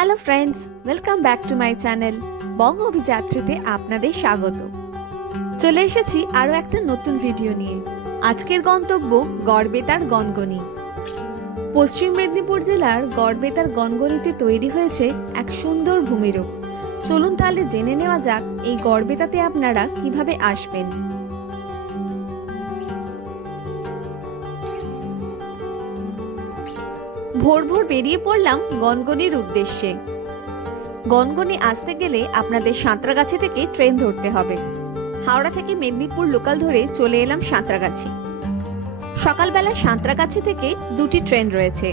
Hello friends, welcome back to my channel Banga অভিযাত্রীতে আপনাদের স্বাগত। চলে এসেছি আরও একটা নতুন ভিডিও নিয়ে। আজকের গন্তব্য গড়বেতার গনগনি। পশ্চিম মেদিনীপুর জেলার গড়বেতার গনগনিতে তৈরি হয়েছে এক সুন্দর ভূমিরূপ। চলুন তাহলে জেনে নেওয়া যাক এই গড়বেতাতে আপনারা কিভাবে আসবেন। ভোর ভোর বেরিয়ে পড়লাম গনগনির উদ্দেশ্যে। গনগনি আসতে গেলে আপনাদের সাঁতরাগাছি থেকে ট্রেন ধরতে হবে। হাওড়া থেকে মেদিনীপুর লোকাল ধরে চলে এলাম সাঁতরাগাছি। সকালবেলা সাঁতরাগাছি থেকে দুটি ট্রেন রয়েছে,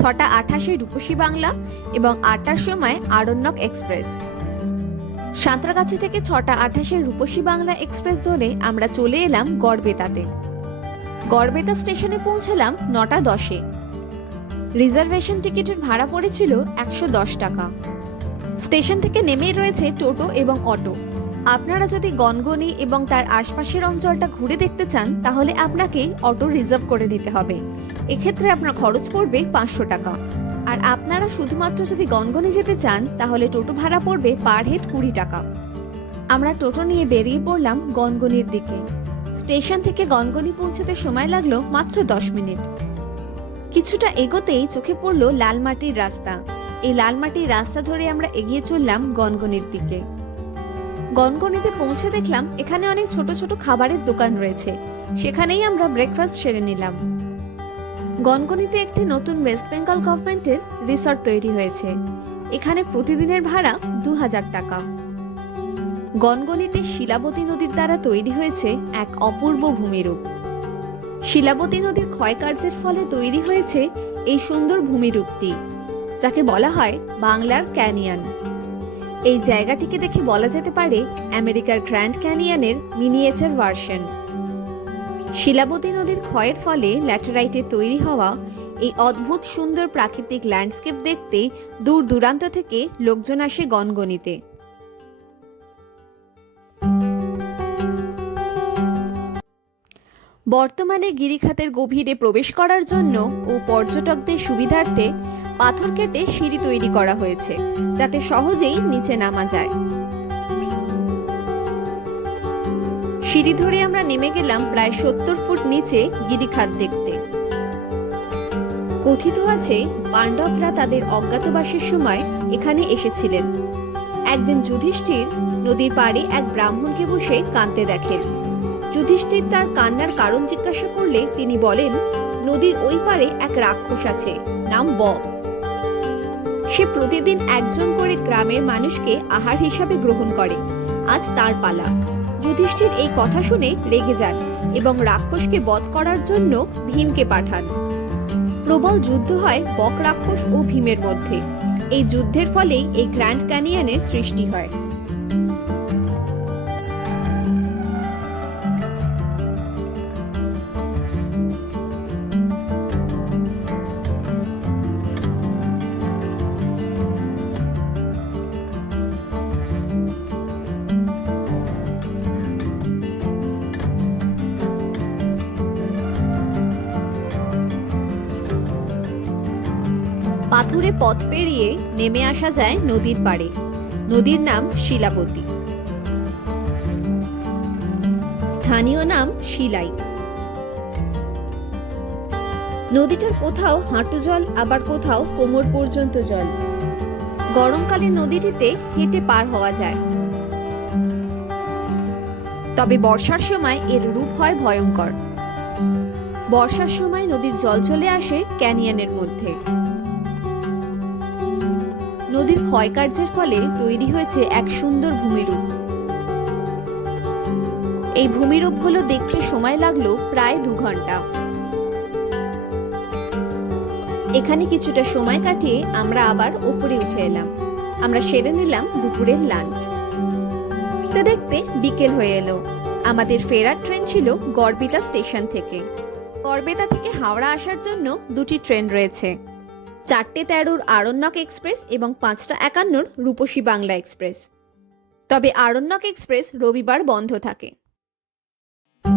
6:28 রূপসী বাংলা এবং 8টার সময় আরণ্যক এক্সপ্রেস। সাঁতরাগাছি থেকে 6:28 রূপসী বাংলা এক্সপ্রেস ধরে আমরা চলে এলাম গড়বেতাতে। গড়বেতা স্টেশনে পৌঁছালাম 9:10-এ। রিজার্ভেশন টিকিটের ভাড়া পড়েছিল 110 টাকা। স্টেশন থেকে নেমেই রয়েছে টোটো এবং অটো। আপনারা যদি গনগনি এবং তার আশপাশের অঞ্চলটা ঘুরে দেখতে চান তাহলে আপনাকে অটো রিজার্ভ করে নিতে হবে। এক্ষেত্রে আপনার খরচ পড়বে 500 টাকা। আর আপনারা শুধুমাত্র যদি গনগনি যেতে চান তাহলে টোটো ভাড়া পড়বে পার হেড 20 টাকা। আমরা টোটো নিয়ে বেরিয়ে পড়লাম গনগনির দিকে। স্টেশন থেকে গনগনি পৌঁছতে সময় লাগলো মাত্র 10 মিনিট। কিছুটা এগোতেই চোখে পড়লো লাল মাটির রাস্তা। এই লাল মাটির রাস্তা ধরে আমরা এগিয়ে চললাম গনগনির দিকে। গনগনিতে পৌঁছে দেখলাম এখানে অনেক ছোট ছোট খাবারের দোকান রয়েছে, সেখানেই আমরা ব্রেকফাস্ট সেরে নিলাম। গনগনিতে একটি নতুন ওয়েস্ট বেঙ্গল গভর্নমেন্টের রিসর্ট তৈরি হয়েছে। এখানে প্রতিদিনের ভাড়া 2000 টাকা। গনগনিতে শিলাবতী নদীর দ্বারা তৈরি হয়েছে এক অপূর্ব ভূমিরূপ। শিলাবতী নদীর ক্ষয়কার্যের ফলে তৈরি হয়েছে এই সুন্দর ভূমিরূপটি, যাকে বলা হয় বাংলার ক্যানিয়ন। এই জায়গাটিকে দেখে বলা যেতে পারে আমেরিকার গ্র্যান্ড ক্যানিয়নের মিনিয়েচার ভার্সন। শিলাবতী নদীর ক্ষয়ের ফলে ল্যাটেরাইটে তৈরি হওয়া এই অদ্ভুত সুন্দর প্রাকৃতিক ল্যান্ডস্কেপ দেখতে দূর দূরান্ত থেকে লোকজন আসে গনগনিতে। বর্তমানে গিরিখাতের গভীরে প্রবেশ করার জন্য ও পর্যটকদের সুবিধার্থে পাথর কেটে সিঁড়ি তৈরি করা হয়েছে, যাতে সহজেই নিচে নামা যায়। সিঁড়ি ধরে আমরা নেমে গেলাম প্রায় 70 ফুট নিচে গিরিখাত দেখতে। কথিত আছে পাণ্ডবরা তাদের অজ্ঞাতবাসের সময় এখানে এসেছিলেন। একদিন যুধিষ্ঠির নদীর পাড়ে এক ব্রাহ্মণকে বসে কাঁদতে দেখেন। যুধিষ্ঠির তার কান্নার কারণ জিজ্ঞাসা করলে তিনি বলেন, নদীর ওই পারে এক রাক্ষস আছে, নাম বক। সে প্রতিদিন একজন করে গ্রামের মানুষকে আহার হিসাবে গ্রহণ করে। আজ তার পালা। যুধিষ্ঠির এই কথা শুনে রেগে যান এবং রাক্ষসকে বধ করার জন্য ভীমকে পাঠান। প্রবল যুদ্ধ হয় বক রাক্ষস ও ভীমের মধ্যে। এই যুদ্ধের ফলেই এই গ্র্যান্ড ক্যানিয়নের সৃষ্টি হয়। পাথুরে পথ পেরিয়ে নেমে আসা যায় নদীর পাড়ে। নদীর নাম শিলাবতী, স্থানীয় নাম শিলাই। নদীটার কোথাও হাঁটু জল, আবার কোথাও কোমর পর্যন্ত জল। গরমকালে নদীটিতে হেঁটে পার হওয়া যায়, তবে বর্ষার সময় এর রূপ হয় ভয়ঙ্কর। বর্ষার সময় নদীর জল চলে আসে ক্যানিয়নের মধ্যে। নদীর ক্ষয়কার্যের ফলে তৈরি হয়েছে এক সুন্দর ভূমিরূপ। এই ভূমিরূপগুলো দেখতে সময় লাগলো প্রায় 2 ঘন্টা। এখানে কিছুটা সময় কাটিয়ে আমরা আবার উপরে উঠে এলাম। আমরা সেরে নিলাম দুপুরের লাঞ্চ। দেখতে দেখতে বিকেল হয়ে এলো। আমাদের ফেরার ট্রেন ছিল গড়বেতা স্টেশন থেকে। গড়বেতা থেকে হাওড়া আসার জন্য দুটি ট্রেন রয়েছে, 4:13 আরণ্যক এক্সপ্রেস এবং 5:51 রূপসী বাংলা এক্সপ্রেস। তবে আরণ্যক এক্সপ্রেস রবিবার বন্ধ থাকে।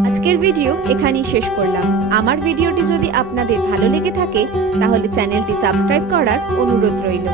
আজকের ভিডিও এখানেই শেষ করলাম। আমার ভিডিওটি যদি আপনাদের ভালো লেগে থাকে তাহলে চ্যানেলটি সাবস্ক্রাইব করার অনুরোধ রইল।